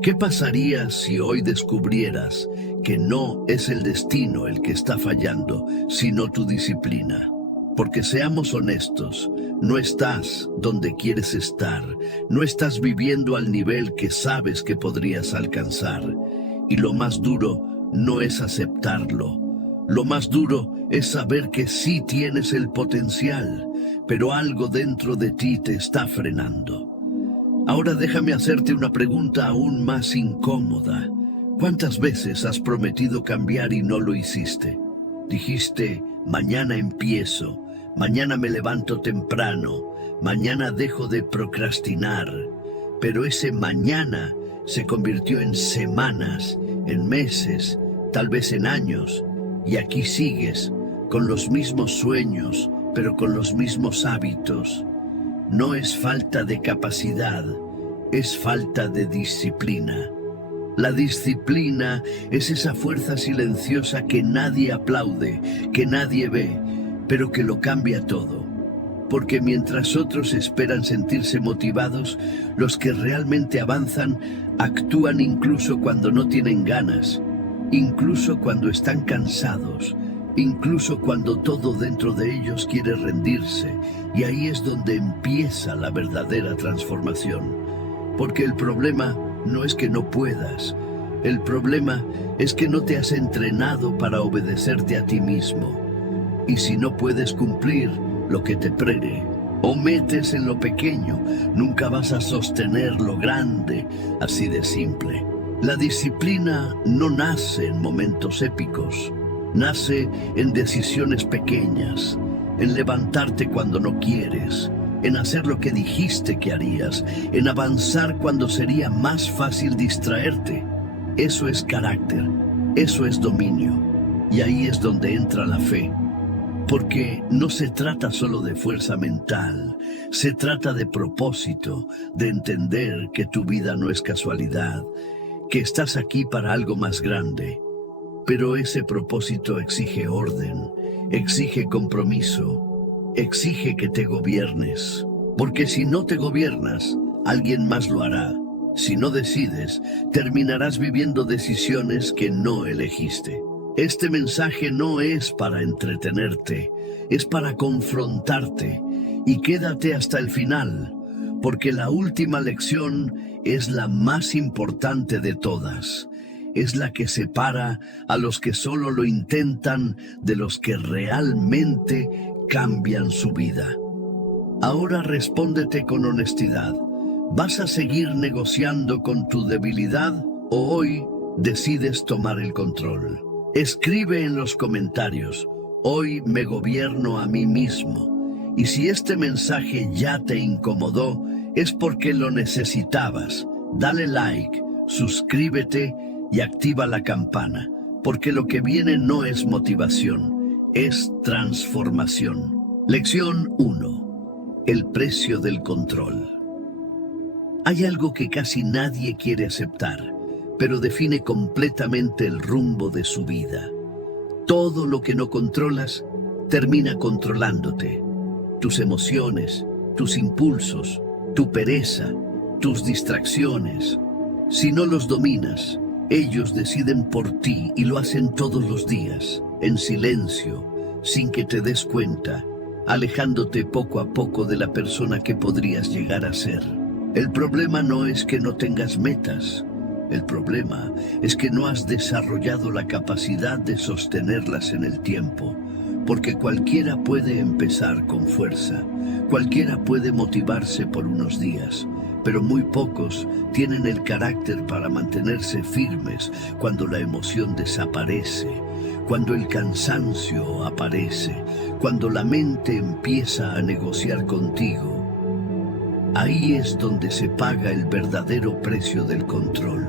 ¿Qué pasaría si hoy descubrieras que no es el destino el que está fallando, sino tu disciplina? Porque seamos honestos, no estás donde quieres estar, no estás viviendo al nivel que sabes que podrías alcanzar. Y lo más duro no es aceptarlo. Lo más duro es saber que sí tienes el potencial, pero algo dentro de ti te está frenando. Ahora déjame hacerte una pregunta aún más incómoda. ¿Cuántas veces has prometido cambiar y no lo hiciste? Dijiste, mañana empiezo, mañana me levanto temprano, mañana dejo de procrastinar. Pero ese mañana se convirtió en semanas, en meses, tal vez en años. Y aquí sigues, con los mismos sueños, pero con los mismos hábitos. No es falta de capacidad, es falta de disciplina. La disciplina es esa fuerza silenciosa que nadie aplaude, que nadie ve, pero que lo cambia todo. Porque mientras otros esperan sentirse motivados, los que realmente avanzan actúan incluso cuando no tienen ganas, incluso cuando están cansados, incluso cuando todo dentro de ellos quiere rendirse, y ahí es donde empieza la verdadera transformación. Porque el problema no es que no puedas, el problema es que no te has entrenado para obedecerte a ti mismo. Y si no puedes cumplir lo que te prene, o metes en lo pequeño, nunca vas a sostener lo grande, así de simple. La disciplina no nace en momentos épicos. Nace en decisiones pequeñas, en levantarte cuando no quieres, en hacer lo que dijiste que harías, en avanzar cuando sería más fácil distraerte. Eso es carácter, eso es dominio, y ahí es donde entra la fe. Porque no se trata solo de fuerza mental, se trata de propósito, de entender que tu vida no es casualidad, que estás aquí para algo más grande. Pero ese propósito exige orden, exige compromiso, exige que te gobiernes. Porque si no te gobiernas, alguien más lo hará. Si no decides, terminarás viviendo decisiones que no elegiste. Este mensaje no es para entretenerte, es para confrontarte. Y quédate hasta el final, porque la última lección es la más importante de todas. Es la que separa a los que solo lo intentan de los que realmente cambian su vida. Ahora respóndete con honestidad. ¿Vas a seguir negociando con tu debilidad o hoy decides tomar el control? Escribe en los comentarios, hoy me gobierno a mí mismo. Y si este mensaje ya te incomodó, es porque lo necesitabas. Dale like, suscríbete y activa la campana, porque lo que viene no es motivación, es transformación. Lección 1. El precio del control. Hay algo que casi nadie quiere aceptar, pero define completamente el rumbo de su vida. Todo lo que no controlas termina controlándote. Tus emociones, tus impulsos, tu pereza, tus distracciones. Si no los dominas, ellos deciden por ti y lo hacen todos los días, en silencio, sin que te des cuenta, alejándote poco a poco de la persona que podrías llegar a ser. El problema no es que no tengas metas. El problema es que no has desarrollado la capacidad de sostenerlas en el tiempo, porque cualquiera puede empezar con fuerza, cualquiera puede motivarse por unos días, pero muy pocos tienen el carácter para mantenerse firmes cuando la emoción desaparece, cuando el cansancio aparece, cuando la mente empieza a negociar contigo. Ahí es donde se paga el verdadero precio del control,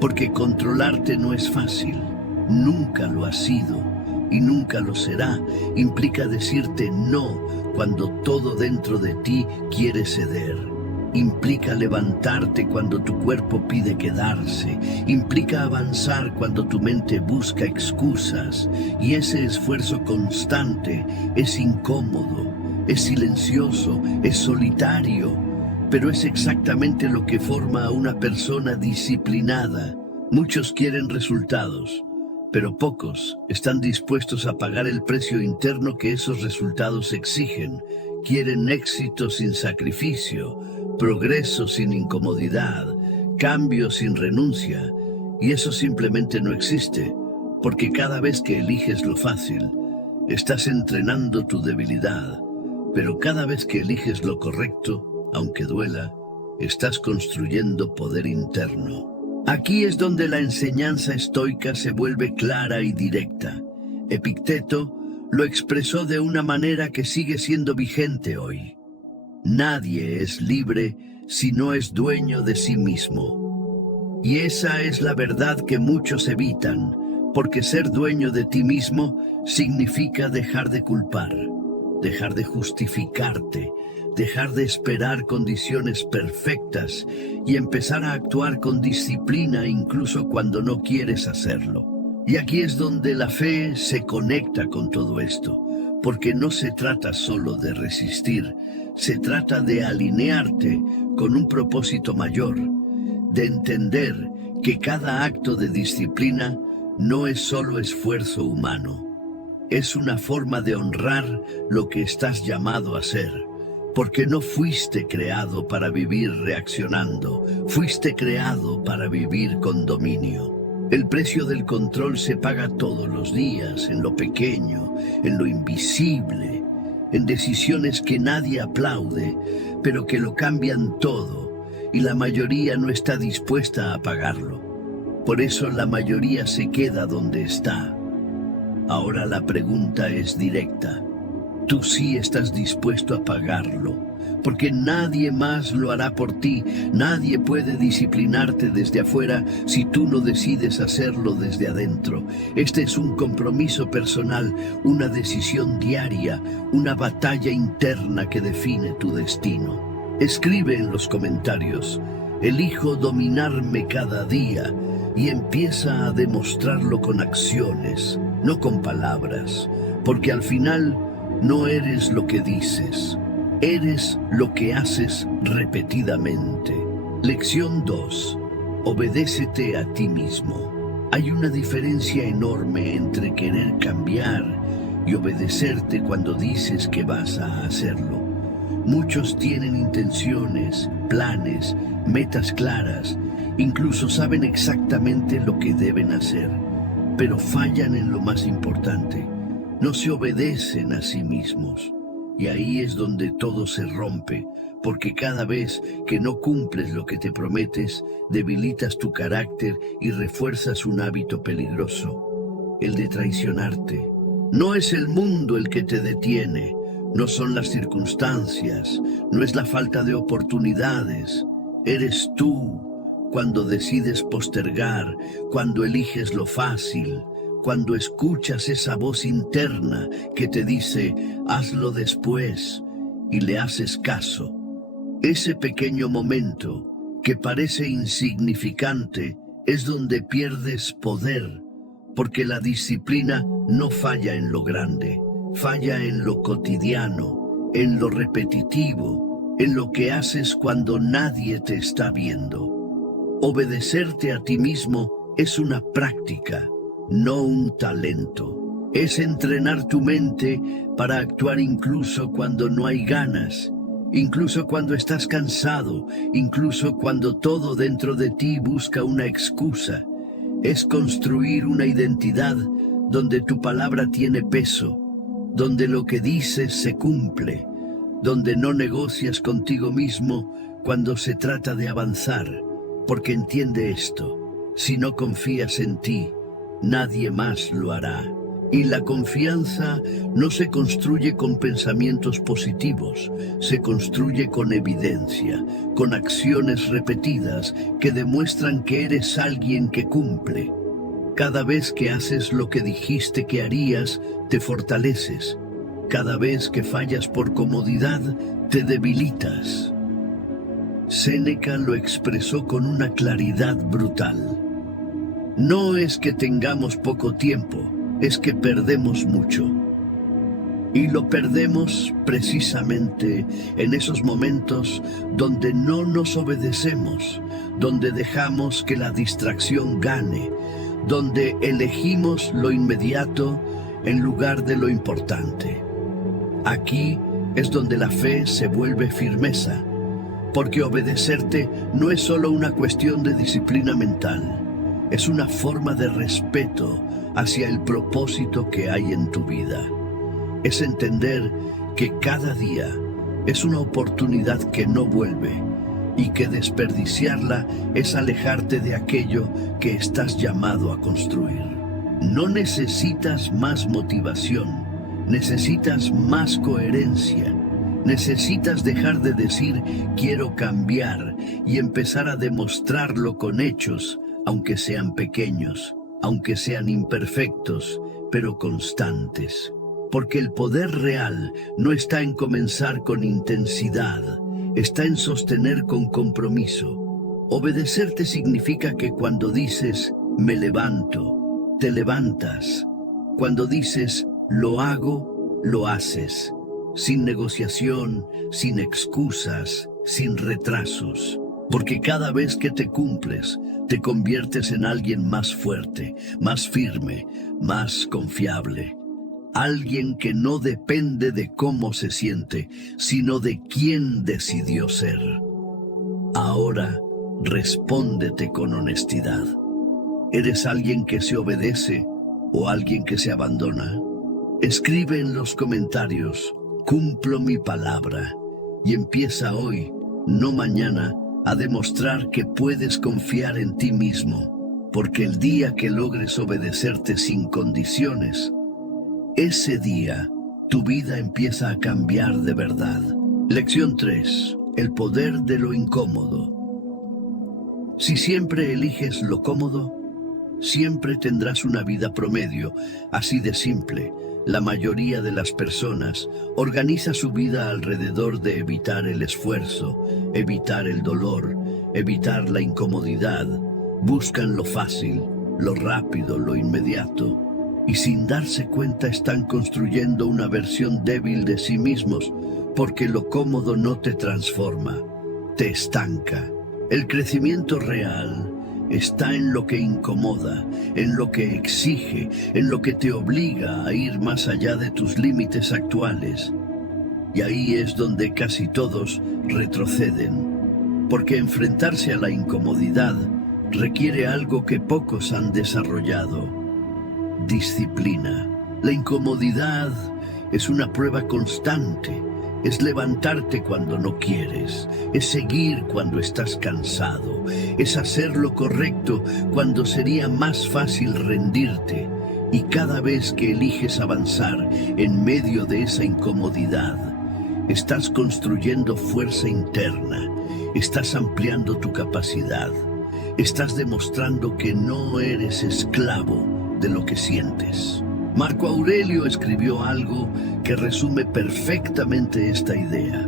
porque controlarte no es fácil, nunca lo ha sido y nunca lo será. Implica decirte no cuando todo dentro de ti quiere ceder. Implica levantarte cuando tu cuerpo pide quedarse. Implica avanzar cuando tu mente busca excusas. Y ese esfuerzo constante es incómodo, es silencioso, es solitario. pero es exactamente lo que forma a una persona disciplinada. Muchos quieren resultados, pero pocos están dispuestos a pagar el precio interno que esos resultados exigen. Quieren éxito sin sacrificio, progreso sin incomodidad, cambio sin renuncia, y eso simplemente no existe, porque cada vez que eliges lo fácil, estás entrenando tu debilidad, pero cada vez que eliges lo correcto, aunque duela, estás construyendo poder interno. Aquí es donde la enseñanza estoica se vuelve clara y directa. Epicteto lo expresó de una manera que sigue siendo vigente hoy. Nadie es libre si no es dueño de sí mismo. Y esa es la verdad que muchos evitan, porque ser dueño de ti mismo significa dejar de culpar, dejar de justificarte, dejar de esperar condiciones perfectas y empezar a actuar con disciplina incluso cuando no quieres hacerlo. Y aquí es donde la fe se conecta con todo esto, porque no se trata solo de resistir, se trata de alinearte con un propósito mayor, de entender que cada acto de disciplina no es solo esfuerzo humano, es una forma de honrar lo que estás llamado a ser, porque no fuiste creado para vivir reaccionando, fuiste creado para vivir con dominio. El precio del control se paga todos los días, en lo pequeño, en lo invisible, en decisiones que nadie aplaude, pero que lo cambian todo, y la mayoría no está dispuesta a pagarlo. Por eso la mayoría se queda donde está. Ahora la pregunta es directa. Tú sí estás dispuesto a pagarlo, porque nadie más lo hará por ti. Nadie puede disciplinarte desde afuera si tú no decides hacerlo desde adentro. Este es un compromiso personal, una decisión diaria, una batalla interna que define tu destino. Escribe en los comentarios: elijo dominarme cada día, y empieza a demostrarlo con acciones, no con palabras, porque al final no eres lo que dices, eres lo que haces repetidamente. Lección 2. Obedécete a ti mismo. Hay una diferencia enorme entre querer cambiar y obedecerte cuando dices que vas a hacerlo. Muchos tienen intenciones, planes, metas claras, incluso saben exactamente lo que deben hacer, pero fallan en lo más importante. No se obedecen a sí mismos. Y ahí es donde todo se rompe, porque cada vez que no cumples lo que te prometes, debilitas tu carácter y refuerzas un hábito peligroso, el de traicionarte. No es el mundo el que te detiene, no son las circunstancias, no es la falta de oportunidades. Eres tú cuando decides postergar, cuando eliges lo fácil, cuando escuchas esa voz interna que te dice, hazlo después, y le haces caso. Ese pequeño momento, que parece insignificante, es donde pierdes poder, porque la disciplina no falla en lo grande, falla en lo cotidiano, en lo repetitivo, en lo que haces cuando nadie te está viendo. Obedecerte a ti mismo es una práctica, no un talento. Es entrenar tu mente para actuar incluso cuando no hay ganas, incluso cuando estás cansado, incluso cuando todo dentro de ti busca una excusa. Es construir una identidad donde tu palabra tiene peso, donde lo que dices se cumple, donde no negocias contigo mismo cuando se trata de avanzar, porque entiende esto: si no confías en ti, nadie más lo hará. Y la confianza no se construye con pensamientos positivos, se construye con evidencia, con acciones repetidas que demuestran que eres alguien que cumple. Cada vez que haces lo que dijiste que harías, te fortaleces. Cada vez que fallas por comodidad, te debilitas. Séneca lo expresó con una claridad brutal. No es que tengamos poco tiempo, es que perdemos mucho. Y lo perdemos precisamente en esos momentos donde no nos obedecemos, donde dejamos que la distracción gane, donde elegimos lo inmediato en lugar de lo importante. Aquí es donde la fe se vuelve firmeza, porque obedecerte no es solo una cuestión de disciplina mental, es una forma de respeto hacia el propósito que hay en tu vida. Es entender que cada día es una oportunidad que no vuelve y que desperdiciarla es alejarte de aquello que estás llamado a construir. No necesitas más motivación, necesitas más coherencia. Necesitas dejar de decir quiero cambiar y empezar a demostrarlo con hechos, aunque sean pequeños, aunque sean imperfectos, pero constantes. Porque el poder real no está en comenzar con intensidad, está en sostener con compromiso. Obedecerte significa que cuando dices me levanto, te levantas. Cuando dices lo hago, lo haces. Sin negociación, sin excusas, sin retrasos. Porque cada vez que te cumples, te conviertes en alguien más fuerte, más firme, más confiable. Alguien que no depende de cómo se siente, sino de quién decidió ser. Ahora, respóndete con honestidad. ¿Eres alguien que se obedece o alguien que se abandona? Escribe en los comentarios, cumplo mi palabra, y empieza hoy, no mañana, a demostrar que puedes confiar en ti mismo, porque el día que logres obedecerte sin condiciones, ese día, tu vida empieza a cambiar de verdad. Lección 3. El poder de lo incómodo. Si siempre eliges lo cómodo, siempre tendrás una vida promedio, así de simple. La mayoría de las personas organiza su vida alrededor de evitar el esfuerzo, evitar el dolor, evitar la incomodidad. Buscan lo fácil, lo rápido, lo inmediato. Y sin darse cuenta están construyendo una versión débil de sí mismos, porque lo cómodo no te transforma, te estanca. El crecimiento real está en lo que incomoda, en lo que exige, en lo que te obliga a ir más allá de tus límites actuales. Y ahí es donde casi todos retroceden, porque enfrentarse a la incomodidad requiere algo que pocos han desarrollado: disciplina. La incomodidad es una prueba constante. Es levantarte cuando no quieres, es seguir cuando estás cansado, es hacer lo correcto cuando sería más fácil rendirte. Y cada vez que eliges avanzar en medio de esa incomodidad, estás construyendo fuerza interna, estás ampliando tu capacidad, estás demostrando que no eres esclavo de lo que sientes. Marco Aurelio escribió algo que resume perfectamente esta idea.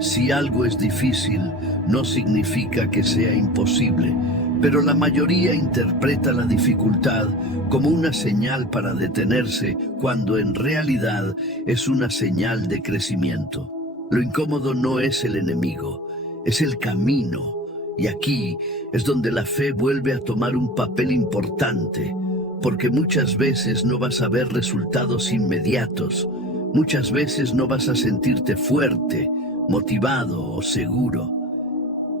Si algo es difícil, no significa que sea imposible, pero la mayoría interpreta la dificultad como una señal para detenerse, cuando en realidad es una señal de crecimiento. Lo incómodo no es el enemigo, es el camino. Y aquí es donde la fe vuelve a tomar un papel importante, porque muchas veces no vas a ver resultados inmediatos, muchas veces no vas a sentirte fuerte, motivado o seguro,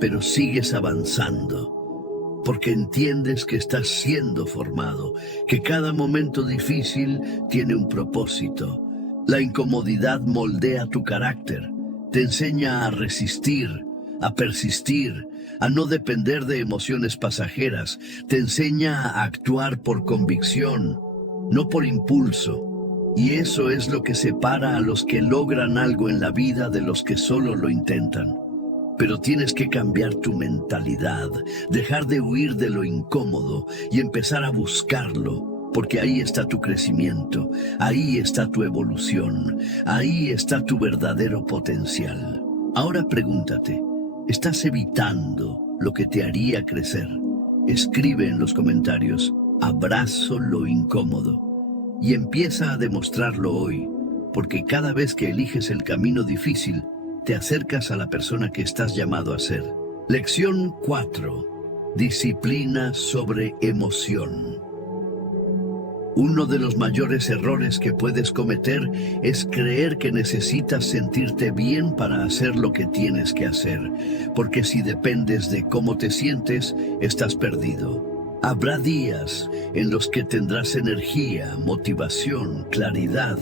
pero sigues avanzando, porque entiendes que estás siendo formado, que cada momento difícil tiene un propósito. La incomodidad moldea tu carácter, te enseña a resistir, a persistir, a no depender de emociones pasajeras, te enseña a actuar por convicción, no por impulso. Y eso es lo que separa a los que logran algo en la vida de los que solo lo intentan. Pero tienes que cambiar tu mentalidad, dejar de huir de lo incómodo y empezar a buscarlo, porque ahí está tu crecimiento, ahí está tu evolución, ahí está tu verdadero potencial. Ahora pregúntate, ¿estás evitando lo que te haría crecer? Escribe en los comentarios, abrazo lo incómodo, y empieza a demostrarlo hoy, porque cada vez que eliges el camino difícil, te acercas a la persona que estás llamado a ser. Lección 4. Disciplina sobre emoción. Uno de los mayores errores que puedes cometer es creer que necesitas sentirte bien para hacer lo que tienes que hacer, porque si dependes de cómo te sientes, estás perdido. Habrá días en los que tendrás energía, motivación, claridad,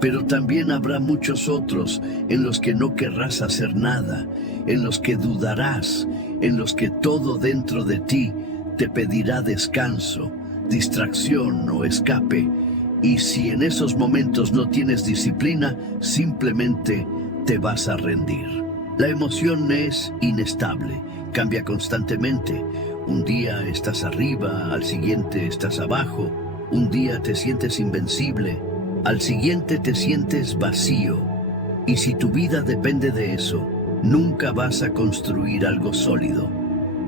pero también habrá muchos otros en los que no querrás hacer nada, en los que dudarás, en los que todo dentro de ti te pedirá descanso, distracción o escape, y si en esos momentos no tienes disciplina, simplemente te vas a rendir. La emoción es inestable, cambia constantemente. Un día estás arriba, al siguiente estás abajo, un día te sientes invencible, al siguiente te sientes vacío, y si tu vida depende de eso, nunca vas a construir algo sólido.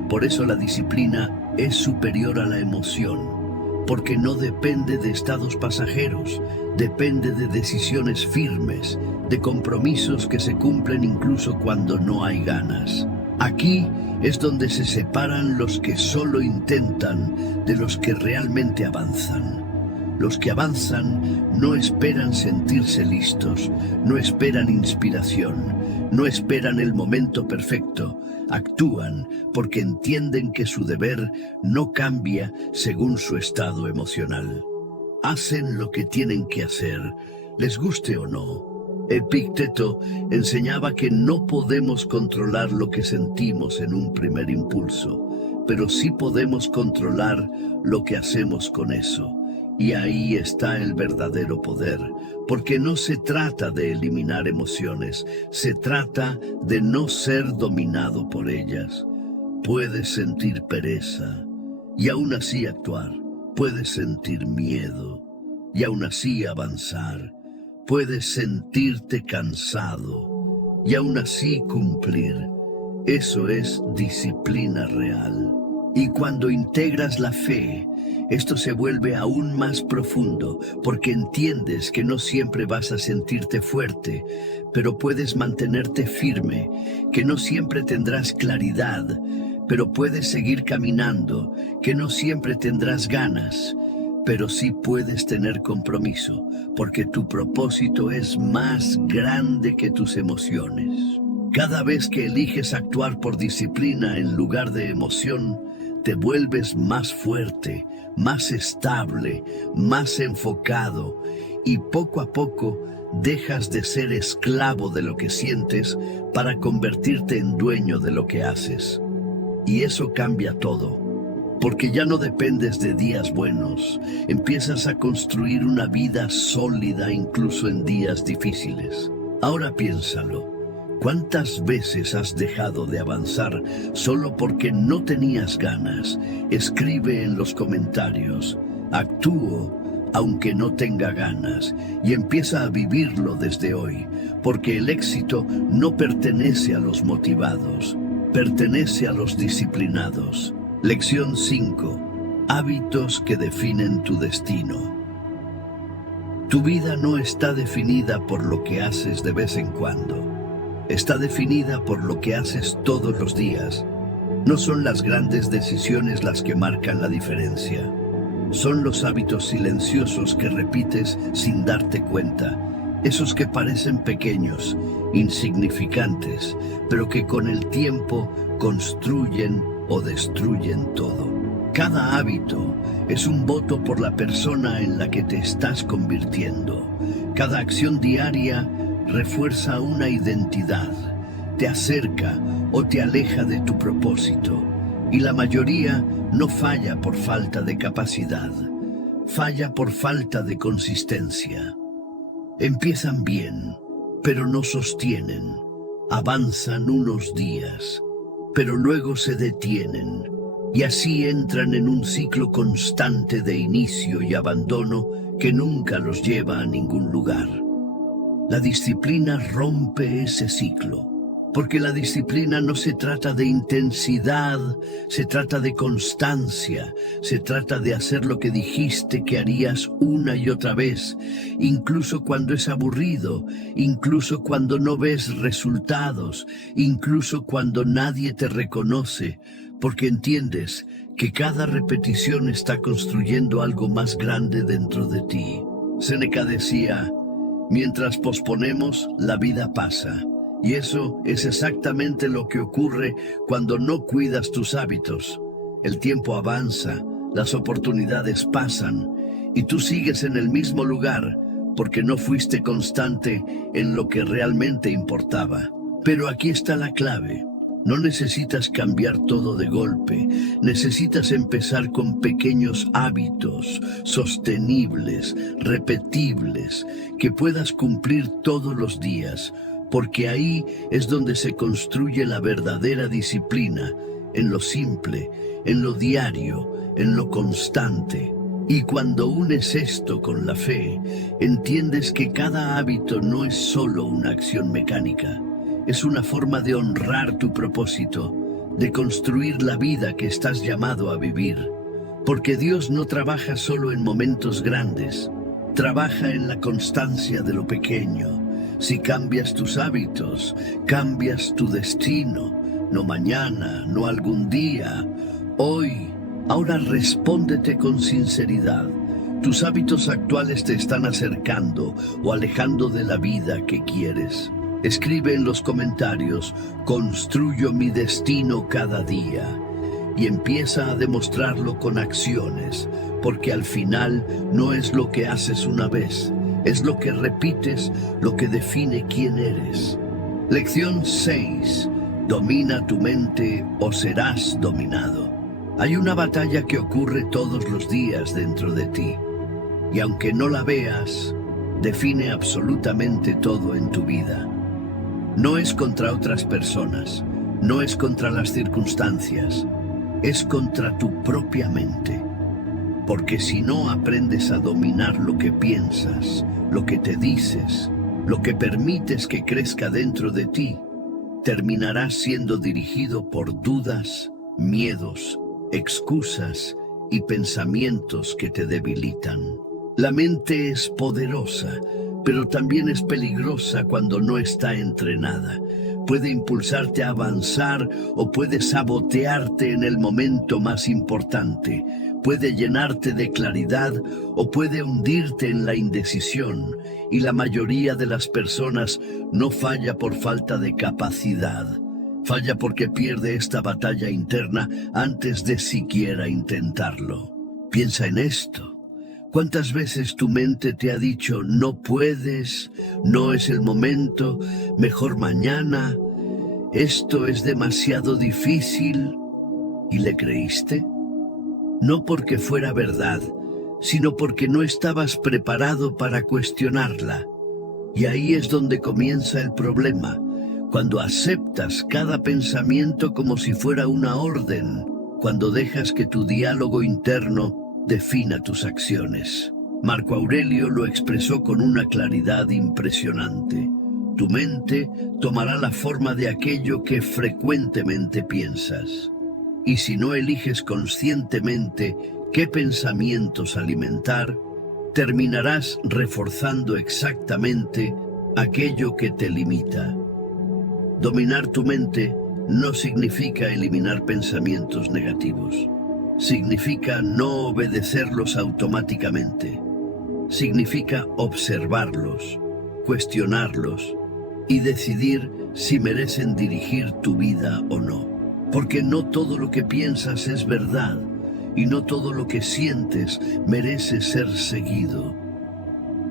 Por eso la disciplina es superior a la emoción. Porque no depende de estados pasajeros, depende de decisiones firmes, de compromisos que se cumplen incluso cuando no hay ganas. Aquí es donde se separan los que solo intentan de los que realmente avanzan. Los que avanzan no esperan sentirse listos, no esperan inspiración, no esperan el momento perfecto. Actúan porque entienden que su deber no cambia según su estado emocional. Hacen lo que tienen que hacer, les guste o no. Epicteto enseñaba que no podemos controlar lo que sentimos en un primer impulso, pero sí podemos controlar lo que hacemos con eso. Y ahí está el verdadero poder, porque no se trata de eliminar emociones, se trata de no ser dominado por ellas. Puedes sentir pereza y aún así actuar, puedes sentir miedo y aún así avanzar, puedes sentirte cansado y aún así cumplir. Eso es disciplina real. Y cuando integras la fe, esto se vuelve aún más profundo, porque entiendes que no siempre vas a sentirte fuerte, pero puedes mantenerte firme, que no siempre tendrás claridad, pero puedes seguir caminando, que no siempre tendrás ganas, pero sí puedes tener compromiso, porque tu propósito es más grande que tus emociones. Cada vez que eliges actuar por disciplina en lugar de emoción, te vuelves más fuerte, más estable, más enfocado, y poco a poco dejas de ser esclavo de lo que sientes para convertirte en dueño de lo que haces. Y eso cambia todo, porque ya no dependes de días buenos, empiezas a construir una vida sólida incluso en días difíciles. Ahora piénsalo. ¿Cuántas veces has dejado de avanzar solo porque no tenías ganas? Escribe en los comentarios. Actúo aunque no tenga ganas y empieza a vivirlo desde hoy, porque el éxito no pertenece a los motivados, pertenece a los disciplinados. Lección 5. Hábitos que definen tu destino. Tu vida no está definida por lo que haces de vez en cuando. Está definida por lo que haces todos los días. No son las grandes decisiones las que marcan la diferencia. Son los hábitos silenciosos que repites sin darte cuenta. Esos que parecen pequeños, insignificantes, pero que con el tiempo construyen o destruyen todo. Cada hábito es un voto por la persona en la que te estás convirtiendo. Cada acción diaria refuerza una identidad, te acerca o te aleja de tu propósito, y la mayoría no falla por falta de capacidad, falla por falta de consistencia. Empiezan bien, pero no sostienen, avanzan unos días, pero luego se detienen, y así entran en un ciclo constante de inicio y abandono que nunca los lleva a ningún lugar. La disciplina rompe ese ciclo. Porque la disciplina no se trata de intensidad, se trata de constancia, se trata de hacer lo que dijiste que harías una y otra vez, incluso cuando es aburrido, incluso cuando no ves resultados, incluso cuando nadie te reconoce, porque entiendes que cada repetición está construyendo algo más grande dentro de ti. Séneca decía, mientras posponemos, la vida pasa. Y eso es exactamente lo que ocurre cuando no cuidas tus hábitos. El tiempo avanza, las oportunidades pasan, y tú sigues en el mismo lugar porque no fuiste constante en lo que realmente importaba. Pero aquí está la clave. No necesitas cambiar todo de golpe, necesitas empezar con pequeños hábitos, sostenibles, repetibles, que puedas cumplir todos los días, porque ahí es donde se construye la verdadera disciplina, en lo simple, en lo diario, en lo constante. Y cuando unes esto con la fe, entiendes que cada hábito no es solo una acción mecánica, es una forma de honrar tu propósito, de construir la vida que estás llamado a vivir. Porque Dios no trabaja solo en momentos grandes, trabaja en la constancia de lo pequeño. Si cambias tus hábitos, cambias tu destino, no mañana, no algún día, hoy. Ahora respóndete con sinceridad. ¿Tus hábitos actuales te están acercando o alejando de la vida que quieres? Escribe en los comentarios, construyo mi destino cada día. Y empieza a demostrarlo con acciones, porque al final no es lo que haces una vez, es lo que repites lo que define quién eres. Lección 6. Domina tu mente o serás dominado. Hay una batalla que ocurre todos los días dentro de ti, y aunque no la veas, define absolutamente todo en tu vida. No es contra otras personas, no es contra las circunstancias, es contra tu propia mente. Porque si no aprendes a dominar lo que piensas, lo que te dices, lo que permites que crezca dentro de ti, terminarás siendo dirigido por dudas, miedos, excusas y pensamientos que te debilitan. La mente es poderosa, pero también es peligrosa cuando no está entrenada. Puede impulsarte a avanzar o puede sabotearte en el momento más importante. Puede llenarte de claridad o puede hundirte en la indecisión. Y la mayoría de las personas no falla por falta de capacidad. Falla porque pierde esta batalla interna antes de siquiera intentarlo. Piensa en esto. ¿Cuántas veces tu mente te ha dicho, no puedes, no es el momento, mejor mañana, esto es demasiado difícil? ¿Y le creíste? No porque fuera verdad, sino porque no estabas preparado para cuestionarla. Y ahí es donde comienza el problema, cuando aceptas cada pensamiento como si fuera una orden, cuando dejas que tu diálogo interno defina tus acciones. Marco Aurelio lo expresó con una claridad impresionante. Tu mente tomará la forma de aquello que frecuentemente piensas. Y si no eliges conscientemente qué pensamientos alimentar, terminarás reforzando exactamente aquello que te limita. Dominar tu mente no significa eliminar pensamientos negativos. Significa no obedecerlos automáticamente. Significa observarlos, cuestionarlos y decidir si merecen dirigir tu vida o no. Porque no todo lo que piensas es verdad y no todo lo que sientes merece ser seguido.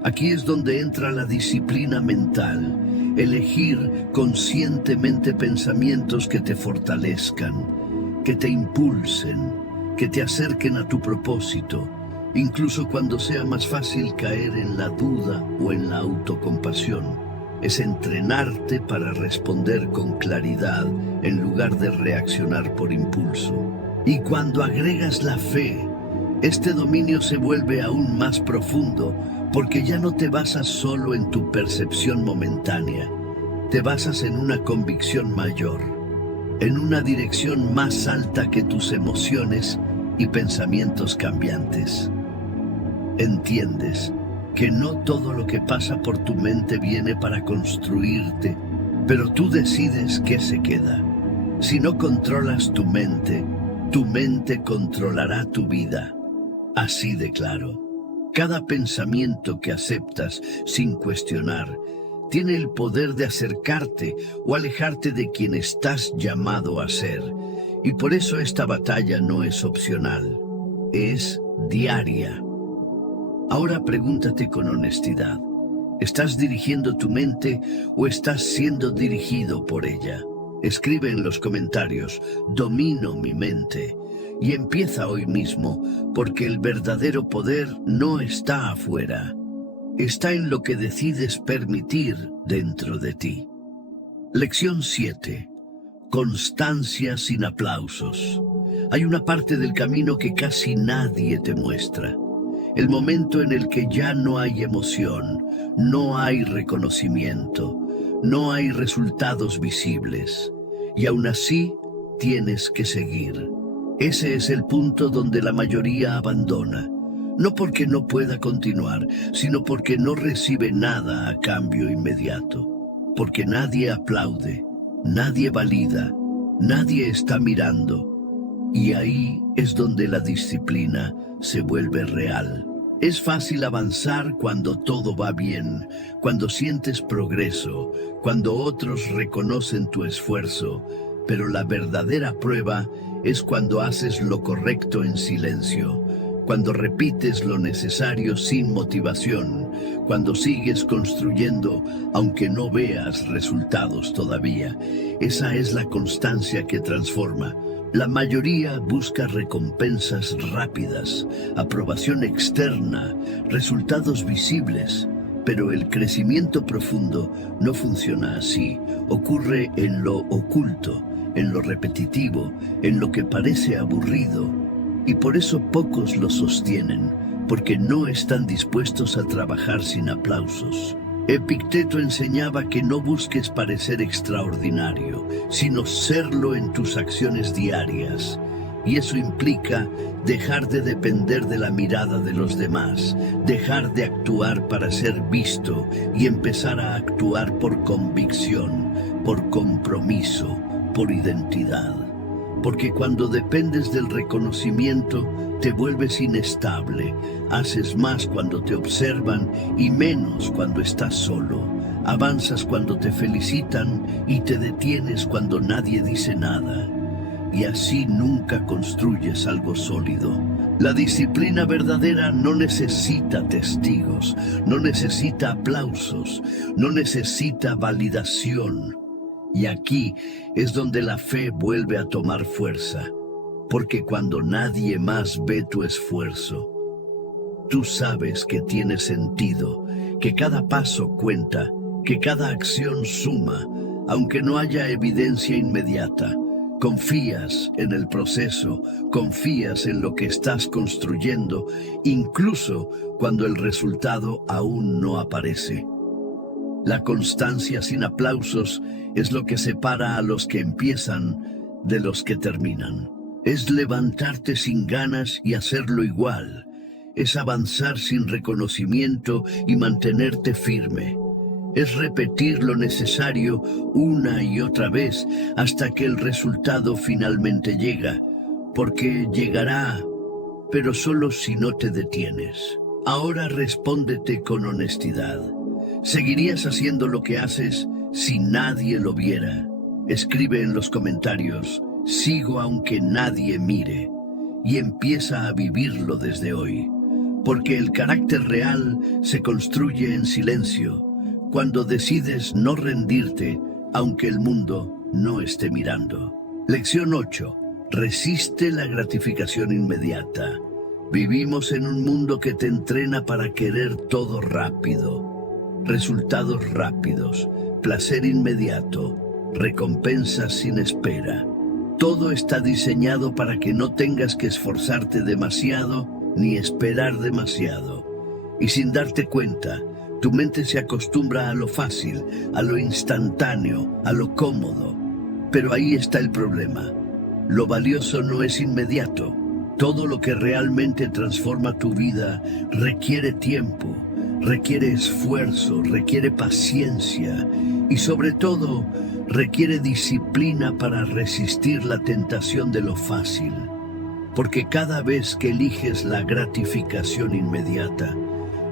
Aquí es donde entra la disciplina mental, elegir conscientemente pensamientos que te fortalezcan, que te impulsen, que te acerquen a tu propósito, incluso cuando sea más fácil caer en la duda o en la autocompasión. Es entrenarte para responder con claridad en lugar de reaccionar por impulso. Y cuando agregas la fe, este dominio se vuelve aún más profundo porque ya no te basas solo en tu percepción momentánea. te basas en una convicción mayor, en una dirección más alta que tus emociones y pensamientos cambiantes. Entiendes que no todo lo que pasa por tu mente viene para construirte, pero tú decides qué se queda. Si no controlas tu mente controlará tu vida. Así de claro. Cada pensamiento que aceptas sin cuestionar tiene el poder de acercarte o alejarte de quien estás llamado a ser. Y por eso esta batalla no es opcional, es diaria. Ahora pregúntate con honestidad, ¿estás dirigiendo tu mente o estás siendo dirigido por ella? Escribe en los comentarios, domino mi mente. Y empieza hoy mismo, porque el verdadero poder no está afuera. Está en lo que decides permitir dentro de ti. Lección 7. Constancia sin aplausos. Hay una parte del camino que casi nadie te muestra. El momento en el que ya no hay emoción, no hay reconocimiento, no hay resultados visibles. Y aún así, tienes que seguir. Ese es el punto donde la mayoría abandona. No porque no pueda continuar, sino porque no recibe nada a cambio inmediato. Porque nadie aplaude, nadie valida, nadie está mirando. Y ahí es donde la disciplina se vuelve real. Es fácil avanzar cuando todo va bien, cuando sientes progreso, cuando otros reconocen tu esfuerzo, pero la verdadera prueba es cuando haces lo correcto en silencio, cuando repites lo necesario sin motivación, cuando sigues construyendo aunque no veas resultados todavía. Esa es la constancia que transforma. La mayoría busca recompensas rápidas, aprobación externa, resultados visibles, pero el crecimiento profundo no funciona así. Ocurre en lo oculto, en lo repetitivo, en lo que parece aburrido. Y por eso pocos lo sostienen, porque no están dispuestos a trabajar sin aplausos. Epicteto enseñaba que no busques parecer extraordinario, sino serlo en tus acciones diarias. Y eso implica dejar de depender de la mirada de los demás, dejar de actuar para ser visto y empezar a actuar por convicción, por compromiso, por identidad. Porque cuando dependes del reconocimiento, te vuelves inestable, haces más cuando te observan y menos cuando estás solo. Avanzas cuando te felicitan y te detienes cuando nadie dice nada. Y así nunca construyes algo sólido. La disciplina verdadera no necesita testigos, no necesita aplausos, no necesita validación. Y aquí es donde la fe vuelve a tomar fuerza, porque cuando nadie más ve tu esfuerzo, tú sabes que tiene sentido, que cada paso cuenta, que cada acción suma, aunque no haya evidencia inmediata. Confías en el proceso, confías en lo que estás construyendo, incluso cuando el resultado aún no aparece. La constancia sin aplausos es lo que separa a los que empiezan de los que terminan. Es levantarte sin ganas y hacerlo igual. Es avanzar sin reconocimiento y mantenerte firme. Es repetir lo necesario una y otra vez hasta que el resultado finalmente llega, porque llegará, pero solo si no te detienes. Ahora respóndete con honestidad. ¿Seguirías haciendo lo que haces si nadie lo viera? Escribe en los comentarios, sigo aunque nadie mire, y empieza a vivirlo desde hoy. Porque el carácter real se construye en silencio, cuando decides no rendirte, aunque el mundo no esté mirando. Lección 8. Resiste la gratificación inmediata. Vivimos en un mundo que te entrena para querer todo rápido. Resultados rápidos, placer inmediato, recompensas sin espera. Todo está diseñado para que no tengas que esforzarte demasiado ni esperar demasiado. Y sin darte cuenta, Tu mente se acostumbra a lo fácil, a lo instantáneo, a lo cómodo. Pero ahí está el problema. Lo valioso no es inmediato. Todo lo que realmente transforma tu vida requiere tiempo, requiere esfuerzo, requiere paciencia y sobre todo requiere disciplina para resistir la tentación de lo fácil. Porque cada vez que eliges la gratificación inmediata,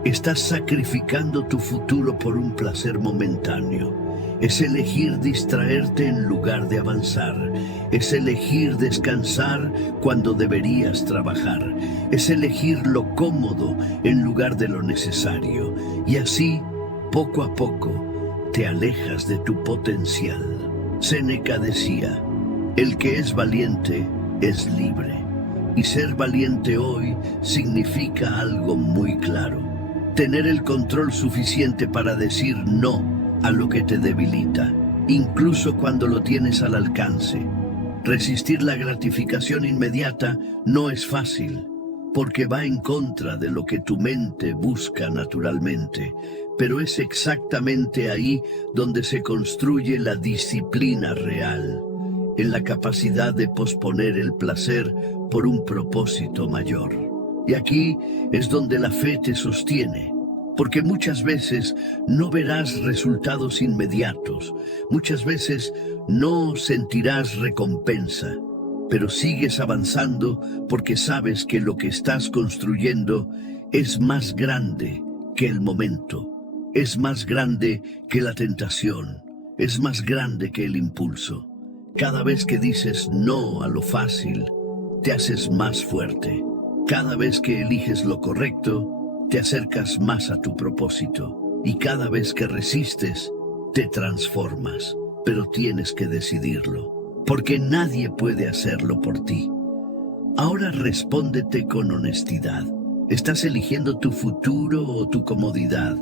estás sacrificando tu futuro por un placer momentáneo. Es elegir distraerte en lugar de avanzar. Es elegir descansar cuando deberías trabajar. Es elegir lo cómodo en lugar de lo necesario. Y así, poco a poco, te alejas de tu potencial. Séneca decía, el que es valiente es libre. Y ser valiente hoy significa algo muy claro. Tener el control suficiente para decir no a lo que te debilita, incluso cuando lo tienes al alcance. Resistir la gratificación inmediata no es fácil, porque va en contra de lo que tu mente busca naturalmente, pero es exactamente ahí donde se construye la disciplina real, en la capacidad de posponer el placer por un propósito mayor. Y aquí es donde la fe te sostiene, porque muchas veces no verás resultados inmediatos, muchas veces no sentirás recompensa, pero sigues avanzando porque sabes que lo que estás construyendo es más grande que el momento, es más grande que la tentación, es más grande que el impulso. Cada vez que dices no a lo fácil, te haces más fuerte. Cada vez que eliges lo correcto, te acercas más a tu propósito. Y cada vez que resistes, te transformas. Pero tienes que decidirlo, porque nadie puede hacerlo por ti. Ahora respóndete con honestidad. ¿Estás eligiendo tu futuro o tu comodidad?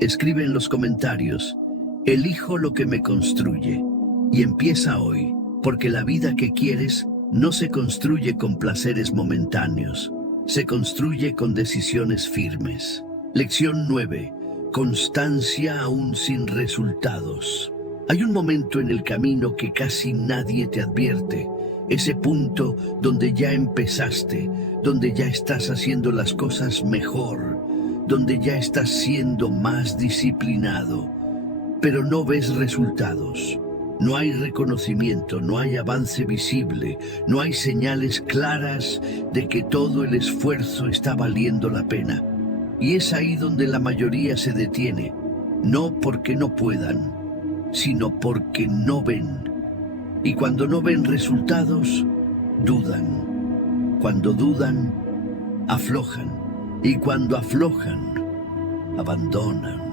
Escribe en los comentarios, elijo lo que me construye. Y empieza hoy, porque la vida que quieres no se construye con placeres momentáneos. Se construye con decisiones firmes. Lección 9. Constancia aún sin resultados. Hay un momento en el camino que casi nadie te advierte. Ese punto donde ya empezaste, donde ya estás haciendo las cosas mejor, donde ya estás siendo más disciplinado, pero no ves resultados. No hay reconocimiento, no hay avance visible, no hay señales claras de que todo el esfuerzo está valiendo la pena. Y es ahí donde la mayoría se detiene, no porque no puedan, sino porque no ven. Y cuando no ven resultados, dudan. Cuando dudan, aflojan. Y cuando aflojan, abandonan.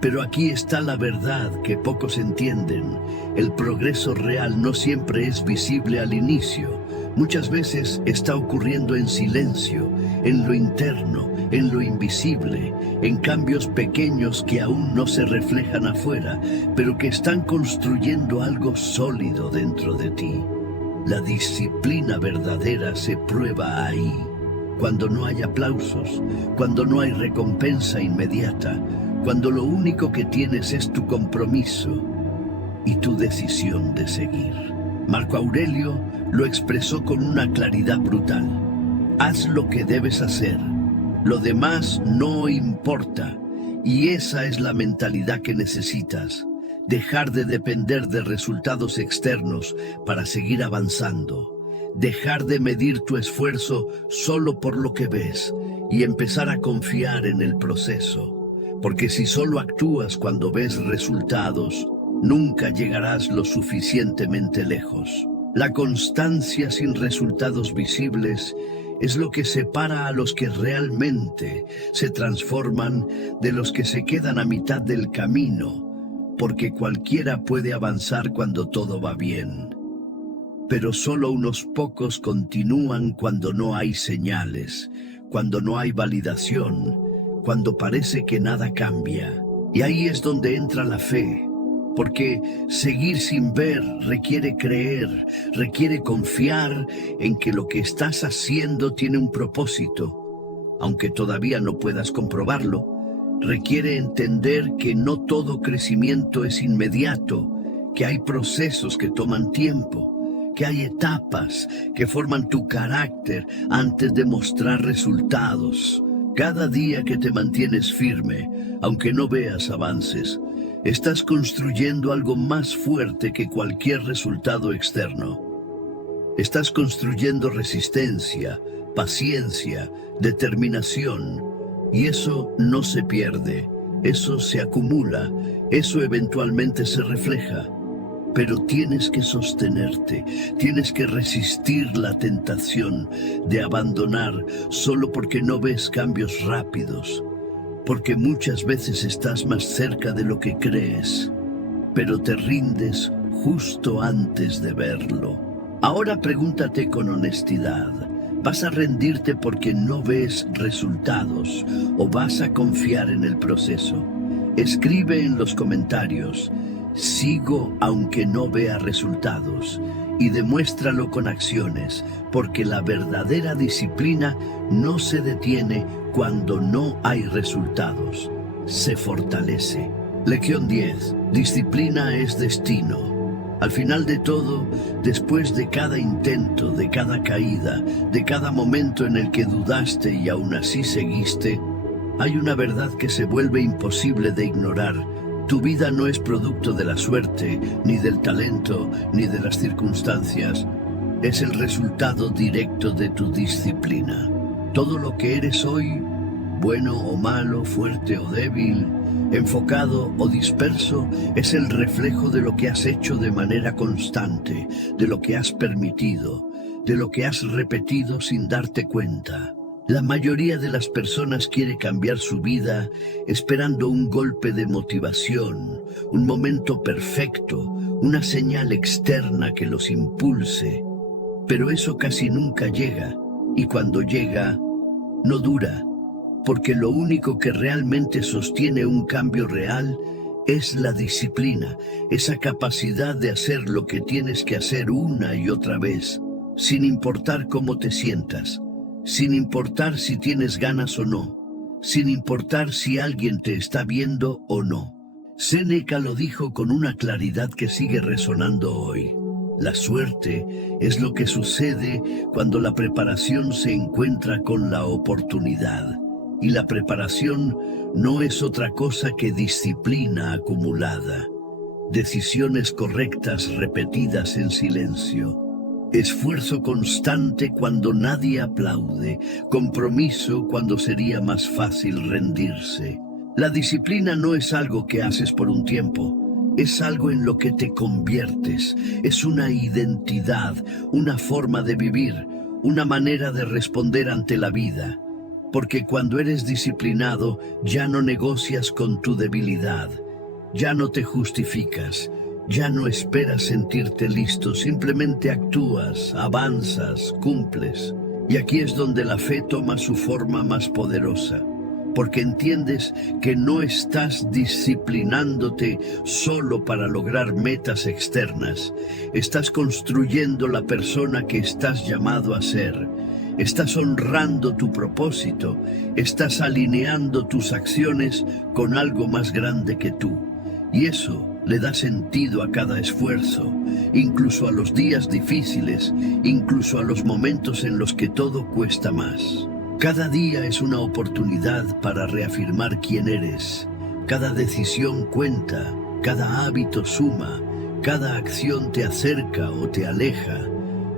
Pero aquí está la verdad que pocos entienden. El progreso real no siempre es visible al inicio. Muchas veces está ocurriendo en silencio, en lo interno, en lo invisible, en cambios pequeños que aún no se reflejan afuera, pero que están construyendo algo sólido dentro de ti. La disciplina verdadera se prueba ahí, cuando no hay aplausos, cuando no hay recompensa inmediata, cuando lo único que tienes es tu compromiso y tu decisión de seguir. Marco Aurelio lo expresó con una claridad brutal. Haz lo que debes hacer, lo demás no importa. Y esa es la mentalidad que necesitas. Dejar de depender de resultados externos para seguir avanzando. Dejar de medir tu esfuerzo solo por lo que ves y empezar a confiar en el proceso. Porque si solo actúas cuando ves resultados, nunca llegarás lo suficientemente lejos. La constancia sin resultados visibles es lo que separa a los que realmente se transforman de los que se quedan a mitad del camino, porque cualquiera puede avanzar cuando todo va bien. Pero solo unos pocos continúan cuando no hay señales, cuando no hay validación, cuando parece que nada cambia. Y ahí es donde entra la fe, porque seguir sin ver requiere creer, requiere confiar en que lo que estás haciendo tiene un propósito. Aunque todavía no puedas comprobarlo, requiere entender que no todo crecimiento es inmediato, que hay procesos que toman tiempo, que hay etapas que forman tu carácter antes de mostrar resultados. Cada día que te mantienes firme, aunque no veas avances, estás construyendo algo más fuerte que cualquier resultado externo. Estás construyendo resistencia, paciencia, determinación, y eso no se pierde, eso se acumula, eso eventualmente se refleja. Pero tienes que sostenerte, tienes que resistir la tentación de abandonar solo porque no ves cambios rápidos, porque muchas veces estás más cerca de lo que crees, pero te rindes justo antes de verlo. Ahora pregúntate con honestidad, ¿vas a rendirte porque no ves resultados o vas a confiar en el proceso? Escribe en los comentarios: sigo aunque no vea resultados, y demuéstralo con acciones, porque la verdadera disciplina no se detiene cuando no hay resultados, se fortalece. Lección 10. Disciplina es destino. Al final de todo, después de cada intento, de cada caída, de cada momento en el que dudaste y aún así seguiste, hay una verdad que se vuelve imposible de ignorar. Tu vida no es producto de la suerte, ni del talento, ni de las circunstancias. Es el resultado directo de tu disciplina. Todo lo que eres hoy, bueno o malo, fuerte o débil, enfocado o disperso, es el reflejo de lo que has hecho de manera constante, de lo que has permitido, de lo que has repetido sin darte cuenta. La mayoría de las personas quiere cambiar su vida esperando un golpe de motivación, un momento perfecto, una señal externa que los impulse. Pero eso casi nunca llega, y cuando llega, no dura, porque lo único que realmente sostiene un cambio real es la disciplina, esa capacidad de hacer lo que tienes que hacer una y otra vez, sin importar cómo te sientas, sin importar si tienes ganas o no, sin importar si alguien te está viendo o no. Séneca lo dijo con una claridad que sigue resonando hoy. La suerte es lo que sucede cuando la preparación se encuentra con la oportunidad. Y la preparación no es otra cosa que disciplina acumulada, decisiones correctas repetidas en silencio, esfuerzo constante cuando nadie aplaude, compromiso cuando sería más fácil rendirse. La disciplina no es algo que haces por un tiempo, es algo en lo que te conviertes, es una identidad, una forma de vivir, una manera de responder ante la vida. Porque cuando eres disciplinado, ya no negocias con tu debilidad, ya no te justificas, ya no esperas sentirte listo, simplemente actúas, avanzas, cumples. Y aquí es donde la fe toma su forma más poderosa, porque entiendes que no estás disciplinándote solo para lograr metas externas, estás construyendo la persona que estás llamado a ser. Estás honrando tu propósito, estás alineando tus acciones con algo más grande que tú. Y eso le da sentido a cada esfuerzo, incluso a los días difíciles, incluso a los momentos en los que todo cuesta más. Cada día es una oportunidad para reafirmar quién eres. Cada decisión cuenta, cada hábito suma, cada acción te acerca o te aleja.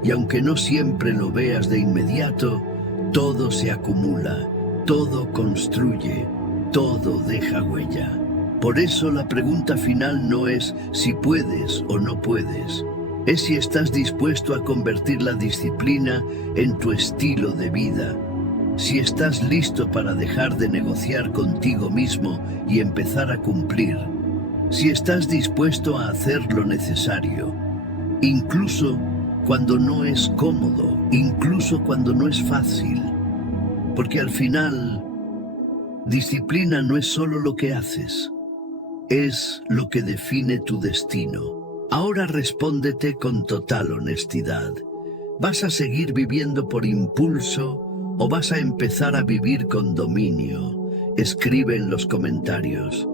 Y aunque no siempre lo veas de inmediato, todo se acumula, todo construye, todo deja huella. Por eso la pregunta final no es si puedes o no puedes, es si estás dispuesto a convertir la disciplina en tu estilo de vida, si estás listo para dejar de negociar contigo mismo y empezar a cumplir, si estás dispuesto a hacer lo necesario, incluso cuando no es cómodo, incluso cuando no es fácil, porque al final, disciplina no es solo lo que haces, es lo que define tu destino. Ahora respóndete con total honestidad. ¿Vas a seguir viviendo por impulso o vas a empezar a vivir con dominio? Escribe en los comentarios: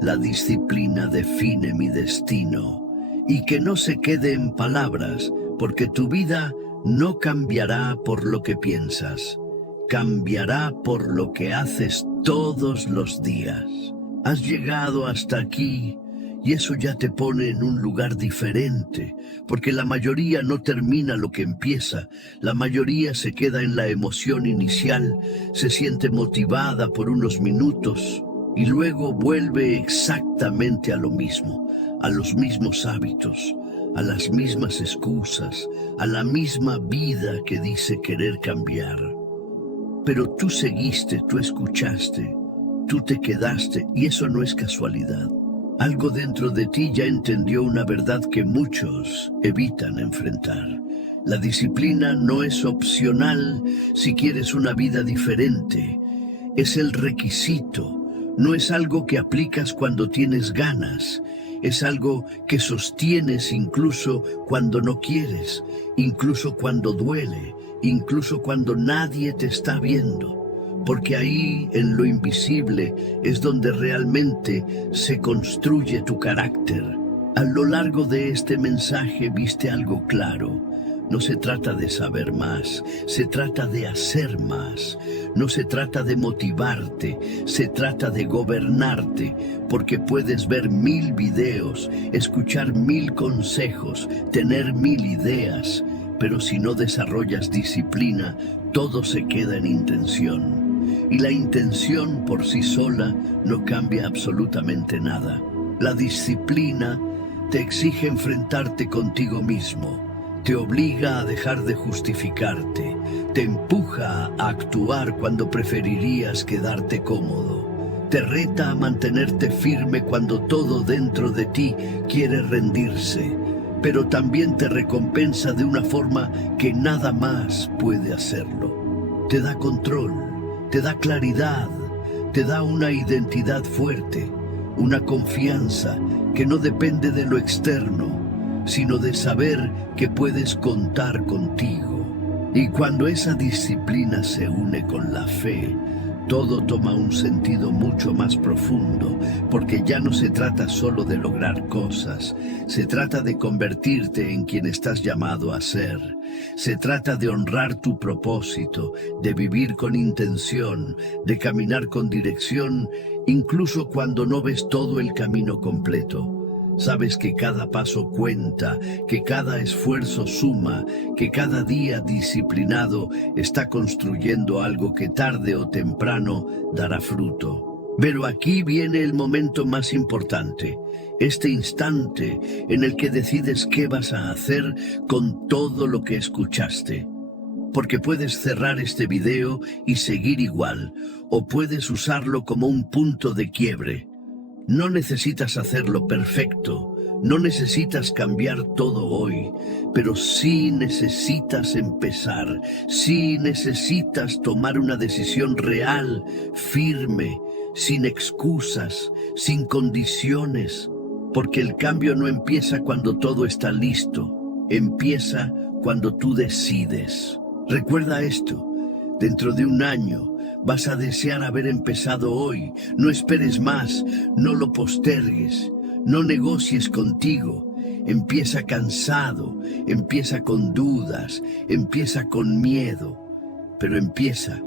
la disciplina define mi destino. Y que no se quede en palabras, porque tu vida no cambiará por lo que piensas, cambiará por lo que haces todos los días. Has llegado hasta aquí y eso ya te pone en un lugar diferente, porque la mayoría no termina lo que empieza, la mayoría se queda en la emoción inicial, se siente motivada por unos minutos y luego vuelve exactamente a lo mismo, a los mismos hábitos, a las mismas excusas, a la misma vida que dice querer cambiar. Pero tú seguiste, tú escuchaste, tú te quedaste y eso no es casualidad. Algo dentro de ti ya entendió una verdad que muchos evitan enfrentar. La disciplina no es opcional si quieres una vida diferente. Es el requisito. No es algo que aplicas cuando tienes ganas. Es algo que sostienes incluso cuando no quieres, incluso cuando duele, incluso cuando nadie te está viendo. Porque ahí, en lo invisible, es donde realmente se construye tu carácter. A lo largo de este mensaje viste algo claro. No se trata de saber más, se trata de hacer más. No se trata de motivarte, se trata de gobernarte, porque puedes ver 1000 videos, escuchar 1000 consejos, tener 1000 ideas, pero si no desarrollas disciplina, todo se queda en intención. Y la intención por sí sola no cambia absolutamente nada. La disciplina te exige enfrentarte contigo mismo. Te obliga a dejar de justificarte, te empuja a actuar cuando preferirías quedarte cómodo, te reta a mantenerte firme cuando todo dentro de ti quiere rendirse, pero también te recompensa de una forma que nada más puede hacerlo. Te da control, te da claridad, te da una identidad fuerte, una confianza que no depende de lo externo, sino de saber que puedes contar contigo. Y cuando esa disciplina se une con la fe, todo toma un sentido mucho más profundo, porque ya no se trata solo de lograr cosas, se trata de convertirte en quien estás llamado a ser. Se trata de honrar tu propósito, de vivir con intención, de caminar con dirección, incluso cuando no ves todo el camino completo. Sabes que cada paso cuenta, que cada esfuerzo suma, que cada día disciplinado está construyendo algo que tarde o temprano dará fruto. Pero aquí viene el momento más importante, este instante en el que decides qué vas a hacer con todo lo que escuchaste. Porque puedes cerrar este video y seguir igual, o puedes usarlo como un punto de quiebre. No necesitas hacerlo perfecto, no necesitas cambiar todo hoy, pero sí necesitas empezar, sí necesitas tomar una decisión real, firme, sin excusas, sin condiciones, porque el cambio no empieza cuando todo está listo, empieza cuando tú decides. Recuerda esto, dentro de un año, vas a desear haber empezado hoy. No esperes más, no lo postergues, no negocies contigo. Empieza cansado, empieza con dudas, empieza con miedo, pero empieza.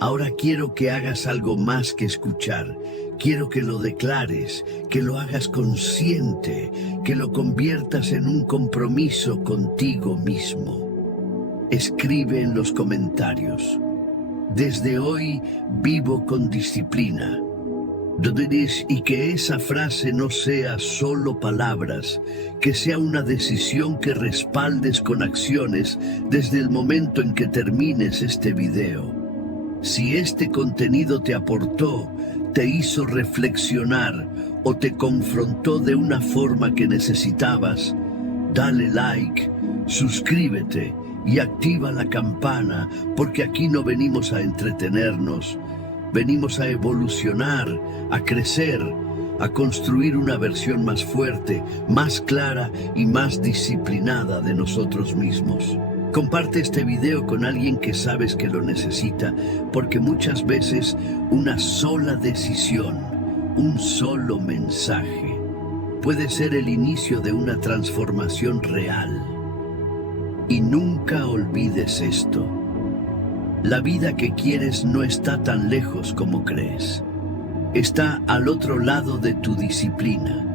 Ahora quiero que hagas algo más que escuchar. Quiero que lo declares, que lo hagas consciente, que lo conviertas en un compromiso contigo mismo. Escribe en los comentarios: desde hoy vivo con disciplina. Y que esa frase no sea solo palabras, que sea una decisión que respaldes con acciones desde el momento en que termines este video. Si este contenido te aportó, te hizo reflexionar o te confrontó de una forma que necesitabas, dale like, suscríbete y activa la campana, porque aquí no venimos a entretenernos, venimos a evolucionar, a crecer, a construir una versión más fuerte, más clara y más disciplinada de nosotros mismos. Comparte este video con alguien que sabes que lo necesita, porque muchas veces una sola decisión, un solo mensaje, puede ser el inicio de una transformación real. Y nunca olvides esto: la vida que quieres no está tan lejos como crees. Está al otro lado de tu disciplina.